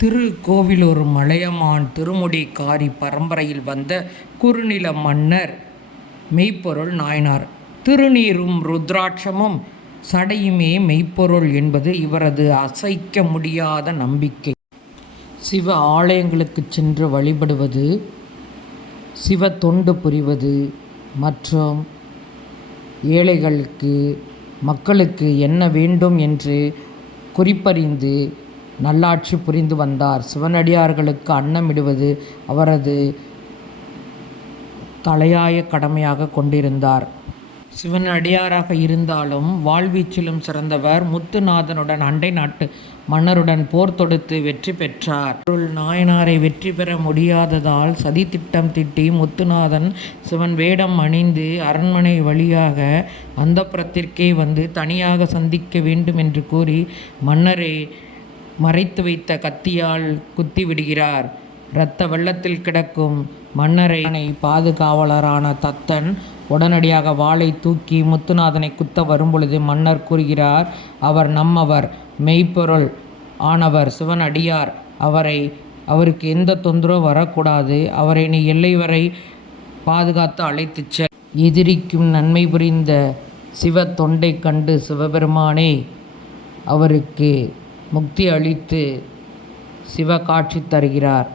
திருக்கோவிலூர் மலையமான் திருமுடிக்காரி பரம்பரையில் வந்த குறுநில மன்னர் மெய்ப்பொருள் நாயனார். திருநீரும் ருத்ராட்சமும் சடையுமே மெய்ப்பொருள் என்பது இவரது அசைக்க முடியாத நம்பிக்கை. சிவ ஆலயங்களுக்குச் சென்று வழிபடுவது சிவ தொண்டு புரிவது மற்றும் ஏழைகளுக்கு மக்களுக்கு என்ன வேண்டும் என்று குறிப்பறிந்து நல்லாட்சி புரிந்து வந்தார். சிவனடியார்களுக்கு அன்னமிடுவது அவரது தலையாய கடமையாக கொண்டிருந்தார். சிவன் அடியாராக இருந்தாலும் வாழ்வீச்சிலும் சிறந்தவர். முத்துநாதனுடன் அண்டை நாட்டு மன்னருடன் போர் தொடுத்து வெற்றி பெற்றார். அருள் நாயனாரை வெற்றி பெற முடியாததால் சதி திட்டம் திட்டி முத்துநாதன் சிவன் வேடம் அணிந்து அரண்மனை வழியாக அந்தப்புறத்திற்கே வந்து தனியாக சந்திக்க வேண்டும் என்று கூறி மன்னரை மறைத்து வைத்த கத்தியால் குத்தி விடுகிறார். இரத்த வெள்ளத்தில் கிடக்கும் மன்னரை பாதுகாவலரான தத்தன் உடனடியாக வாளை தூக்கி முத்துநாதனை குத்த வரும்பொழுது மன்னர் கூறுகிறார் அவர் நம்மவர். மெய்ப்பொருள் ஆனவர் சிவனடியார். அவரை அவருக்கு எந்த தொந்தரவும் வரக்கூடாது. அவரை நீ எல்லை வரை பாதுகாத்து அழைத்துச் செல். எதிரிக்கும் நன்மை புரிந்த சிவ தொண்டை கண்டு சிவபெருமானே அவருக்கு முக்தி அளித்து சிவ காட்சி தருகிறார்.